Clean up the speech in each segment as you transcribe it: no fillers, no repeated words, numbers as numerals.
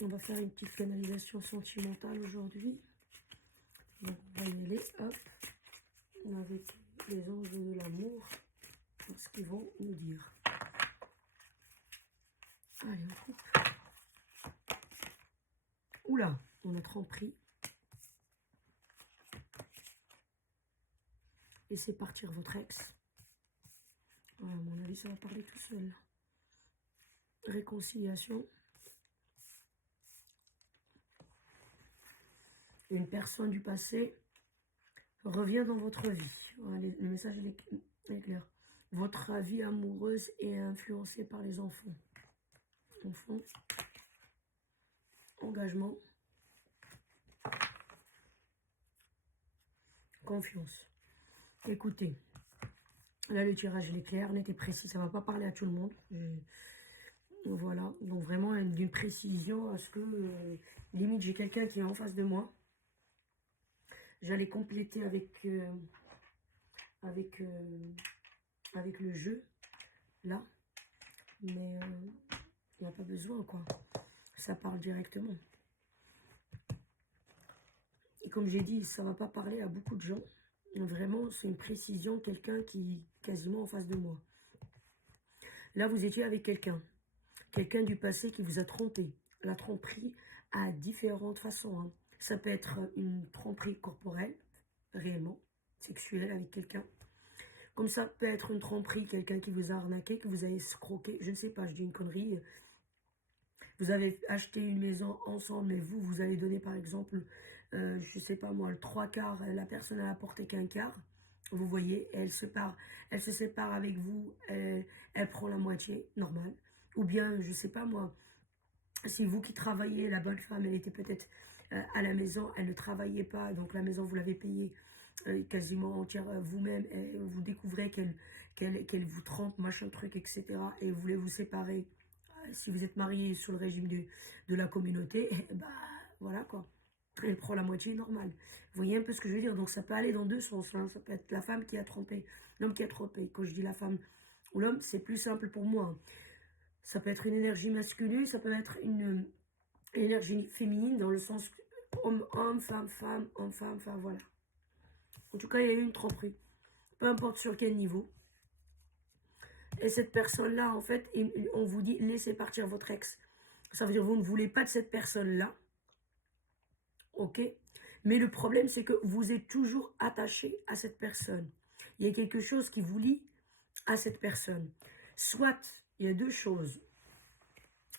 On va faire une petite canalisation sentimentale aujourd'hui. Donc, on va y aller, hop, avec les anges de l'amour, pour ce qu'ils vont nous dire. Allez, on coupe. Oula, on a tromperie. Laissez partir votre ex. Ouais, à mon avis, ça va parler tout seul. Réconciliation. Une personne du passé revient dans votre vie. Voilà, le message est clair. Votre vie amoureuse est influencée par les enfants. Enfants. Engagement. Confiance. Écoutez, là le tirage il est clair, net et précis. Ça ne va pas parler à tout le monde. Voilà, donc vraiment d'une précision à ce que limite j'ai quelqu'un qui est en face de moi. J'allais compléter avec le jeu là, mais il n'y a pas besoin quoi. Ça parle directement. Et comme j'ai dit, ça ne va pas parler à beaucoup de gens. Vraiment, c'est une précision, quelqu'un qui est quasiment en face de moi. Là, vous étiez avec quelqu'un. Quelqu'un du passé qui vous a trompé. La tromperie à différentes façons. Hein. Ça peut être une tromperie corporelle, réellement, sexuelle avec quelqu'un. Comme ça peut être une tromperie, quelqu'un qui vous a arnaqué, que vous avez escroqué. Je ne sais pas, je dis une connerie. Vous avez acheté une maison ensemble, mais vous avez donné par exemple, je ne sais pas moi, le 3/4, la personne a apporté qu'un quart. Vous voyez, elle se sépare avec vous, elle prend la moitié, normal. Ou bien, je ne sais pas moi, c'est vous qui travaillez, la bonne femme, elle était peut-être à la maison, elle ne travaillait pas, donc la maison, vous l'avez payée quasiment entière vous-même, et vous découvrez qu'elle vous trompe, machin truc, etc. Et vous voulez vous séparer. Si vous êtes marié sur le régime de la communauté, bah voilà quoi. Elle prend la moitié normale. Vous voyez un peu ce que je veux dire? Donc ça peut aller dans deux sens. Hein. Ça peut être la femme qui a trompé, l'homme qui a trompé. Quand je dis la femme ou l'homme, c'est plus simple pour moi. Hein. Ça peut être une énergie masculine, ça peut être une énergie féminine dans le sens homme, homme, femme, femme, homme, femme, enfin voilà. En tout cas, il y a eu une tromperie. Peu importe sur quel niveau. Et cette personne-là, en fait, on vous dit, laissez partir votre ex. Ça veut dire que vous ne voulez pas de cette personne-là. Ok? Mais le problème, c'est que vous êtes toujours attaché à cette personne. Il y a quelque chose qui vous lie à cette personne. Soit, il y a deux choses.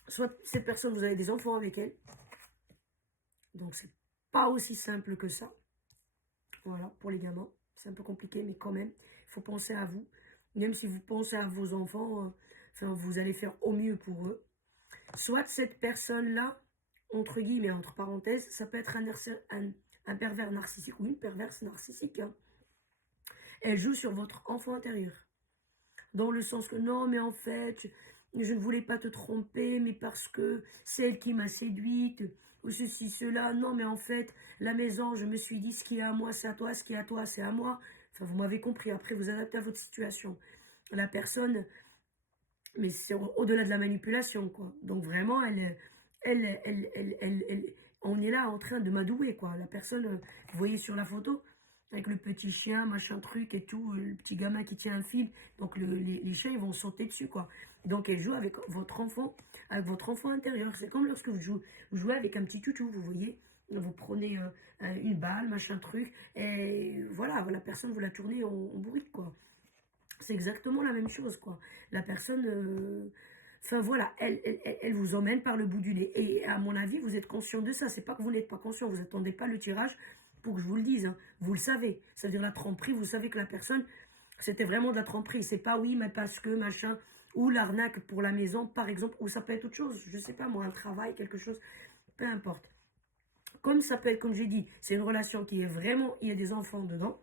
Soit cette personne, vous avez des enfants avec elle. Donc, c'est pas aussi simple que ça. Voilà, pour les gamins. C'est un peu compliqué, mais quand même, il faut penser à vous. Même si vous pensez à vos enfants, enfin, vous allez faire au mieux pour eux. Soit cette personne-là, entre guillemets, entre parenthèses, ça peut être un pervers narcissique ou une perverse narcissique. Hein. Elle joue sur votre enfant intérieur. Dans le sens que non, mais en fait, je ne voulais pas te tromper, mais parce que c'est elle qui m'a séduite, ou ceci, cela. Non, mais en fait, la maison, je me suis dit, ce qui est à moi, c'est à toi, ce qui est à toi, c'est à moi. Enfin, vous m'avez compris. Après, vous adaptez à votre situation. La personne, mais c'est au-delà de la manipulation, quoi. Donc vraiment, on est là en train de m'adouer, quoi. La personne, vous voyez sur la photo, avec le petit chien, machin truc et tout, le petit gamin qui tient un fil. Donc les chiens, ils vont sauter dessus, quoi. Donc elle joue avec votre enfant intérieur. C'est comme lorsque vous jouez avec un petit toutou, vous voyez. Vous prenez une balle, machin truc, et voilà, la personne, vous la tournez en bourrique, quoi. C'est exactement la même chose, quoi. La personne, enfin voilà, elle vous emmène par le bout du nez. Et à mon avis, vous êtes conscient de ça. C'est pas que vous n'êtes pas conscient, vous n'attendez pas le tirage pour que je vous le dise. Hein. Vous le savez. Ça veut dire la tromperie, vous savez que la personne, c'était vraiment de la tromperie. C'est pas oui, mais parce que, machin, ou l'arnaque pour la maison, par exemple, ou ça peut être autre chose. Je sais pas, moi, un travail, quelque chose, peu importe. Comme ça peut être, comme j'ai dit, c'est une relation qui est vraiment, il y a des enfants dedans.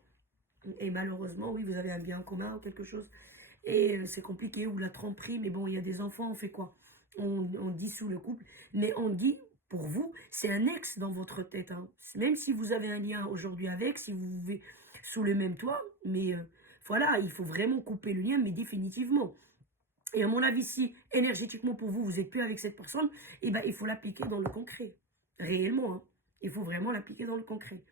Et malheureusement, oui, vous avez un bien commun ou quelque chose. Et c'est compliqué, ou la tromperie, mais bon, il y a des enfants, on fait quoi? On dissout le couple. Mais on dit, pour vous, c'est un ex dans votre tête. Hein. Même si vous avez un lien aujourd'hui avec, si vous vivez sous le même toit, mais voilà, il faut vraiment couper le lien, mais définitivement. Et à mon avis, si énergétiquement pour vous, vous n'êtes plus avec cette personne, eh ben, il faut l'appliquer dans le concret. Réellement, hein. Il faut vraiment l'appliquer dans le concret.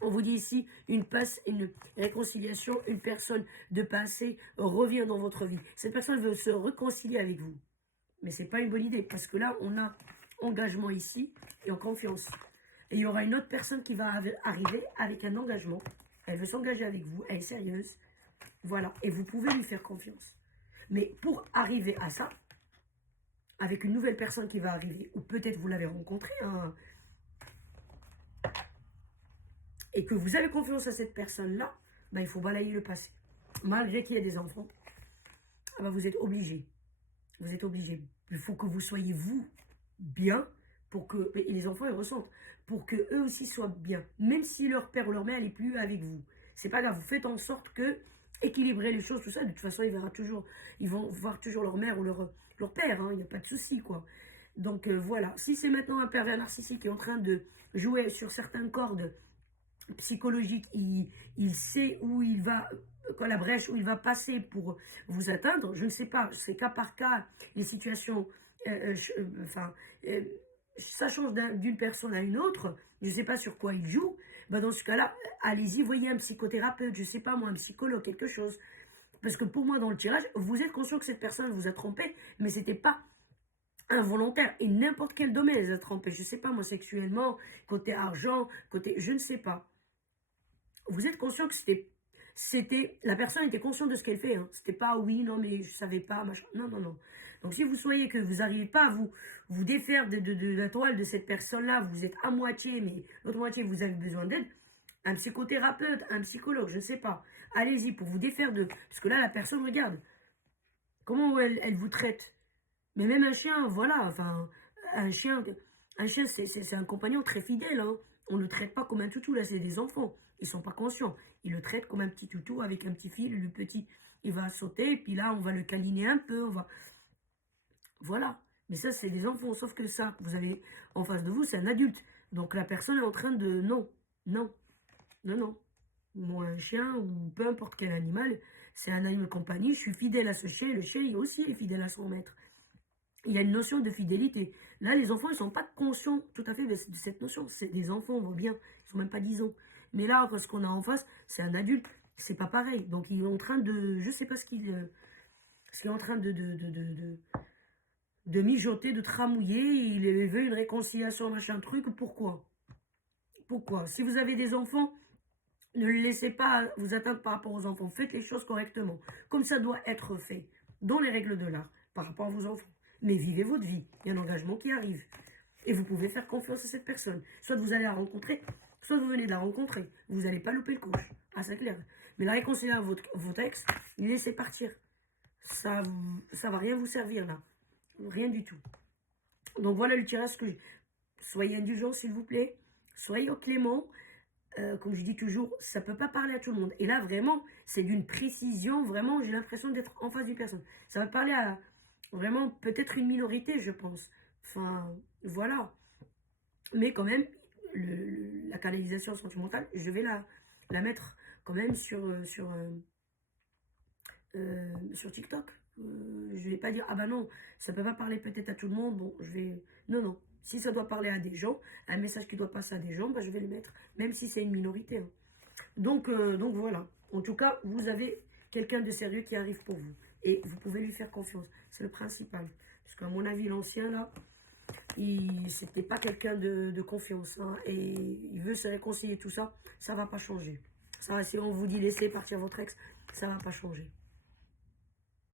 On vous dit ici, une passe, une réconciliation, une personne de passé revient dans votre vie. Cette personne veut se réconcilier avec vous. Mais ce n'est pas une bonne idée, parce que là, on a engagement ici et en confiance. Et il y aura une autre personne qui va arriver avec un engagement. Elle veut s'engager avec vous, elle est sérieuse. Voilà, et vous pouvez lui faire confiance. Mais pour arriver à ça, avec une nouvelle personne qui va arriver, ou peut-être vous l'avez rencontrée, hein, et que vous avez confiance à cette personne-là, ben, il faut balayer le passé. Malgré qu'il y ait des enfants, ben, vous êtes obligé. Vous êtes obligé. Il faut que vous soyez, vous, bien, pour que, et les enfants, ils ressentent, pour que eux aussi soient bien. Même si leur père ou leur mère n'est plus avec vous. C'est pas grave, vous faites en sorte que, équilibrer les choses, tout ça, de toute façon, ils vont voir toujours leur mère ou leur père, hein, il n'y a pas de souci, quoi. Donc, voilà. Si c'est maintenant un pervers narcissique qui est en train de jouer sur certaines cordes, psychologique, il sait où il va, la brèche où il va passer pour vous atteindre. Je ne sais pas, c'est cas par cas, les situations, enfin, ça change d'une personne à une autre. Je ne sais pas sur quoi il joue. Ben dans ce cas-là, allez-y, voyez un psychothérapeute, je ne sais pas moi, un psychologue, quelque chose. Parce que pour moi, dans le tirage, vous êtes conscient que cette personne vous a trompé, mais c'était pas involontaire. Et n'importe quel domaine, elle a trompé. Je ne sais pas moi, sexuellement, côté argent, côté, je ne sais pas. Vous êtes conscient que la personne était consciente de ce qu'elle fait. Hein. C'était pas oui, non, mais je savais pas, machin. Non, non, non. Donc si vous soyez que vous n'arrivez pas à vous défaire de la toile de cette personne-là, vous êtes à moitié, mais l'autre moitié, vous avez besoin d'aide, un psychothérapeute, un psychologue, je ne sais pas. Allez-y pour vous défaire de... Parce que là, la personne, regarde, comment elle vous traite. Mais même un chien, voilà, enfin, un chien c'est un compagnon très fidèle. Hein. On ne le traite pas comme un toutou, là, c'est des enfants. Ils ne sont pas conscients. Ils le traitent comme un petit toutou avec un petit fil. Le petit, il va sauter, et puis là, on va le câliner un peu. Voilà. Mais ça, c'est des enfants. Sauf que ça, vous avez en face de vous, c'est un adulte. Donc la personne est en train de... Non, non, non, non. Moi, un chien ou peu importe quel animal, c'est un animal de compagnie. Je suis fidèle à ce chien. Le chien, il aussi est fidèle à son maître. Il y a une notion de fidélité. Là, les enfants, ils ne sont pas conscients tout à fait de cette notion. C'est des enfants, on voit bien. Ils sont même pas 10 ans. Mais là, ce qu'on a en face, c'est un adulte. C'est pas pareil. Donc, il est en train de... Je sais pas ce qu'il est en train de mijoter, de tramouiller. Il veut une réconciliation, machin truc. Pourquoi? Pourquoi? Si vous avez des enfants, ne le laissez pas vous atteindre par rapport aux enfants. Faites les choses correctement. Comme ça doit être fait. Dans les règles de l'art. Par rapport à vos enfants. Mais vivez votre vie. Il y a un engagement qui arrive. Et vous pouvez faire confiance à cette personne. Soit vous allez la rencontrer, soit vous venez de la rencontrer. Vous n'allez pas louper le coche. Ah, c'est clair. Mais la réconcilier à votre ex, laissez partir. Ça va rien vous servir, là. Rien du tout. Donc, voilà le tirage que soyez indulgents, s'il vous plaît. Soyez clément. Comme je dis toujours, ça ne peut pas parler à tout le monde. Et là, vraiment, c'est d'une précision. Vraiment, j'ai l'impression d'être en face d'une personne. Ça va parler à... Vraiment, peut-être une minorité, je pense. Enfin, voilà. Mais quand même, la canalisation sentimentale, je vais la mettre quand même sur TikTok. Je vais pas dire, ah bah non, ça peut pas parler peut-être à tout le monde. Bon, je vais... Non, non. Si ça doit parler à des gens, un message qui doit passer à des gens, bah, je vais le mettre. Même si c'est une minorité. Hein. Donc voilà. En tout cas, vous avez quelqu'un de sérieux qui arrive pour vous. Et vous pouvez lui faire confiance. C'est le principal. Parce qu'à mon avis, l'ancien, là, c'était pas quelqu'un de confiance. Hein, et il veut se réconcilier, tout ça. Ça va pas changer. Ça, si on vous dit laissez partir votre ex, ça va pas changer.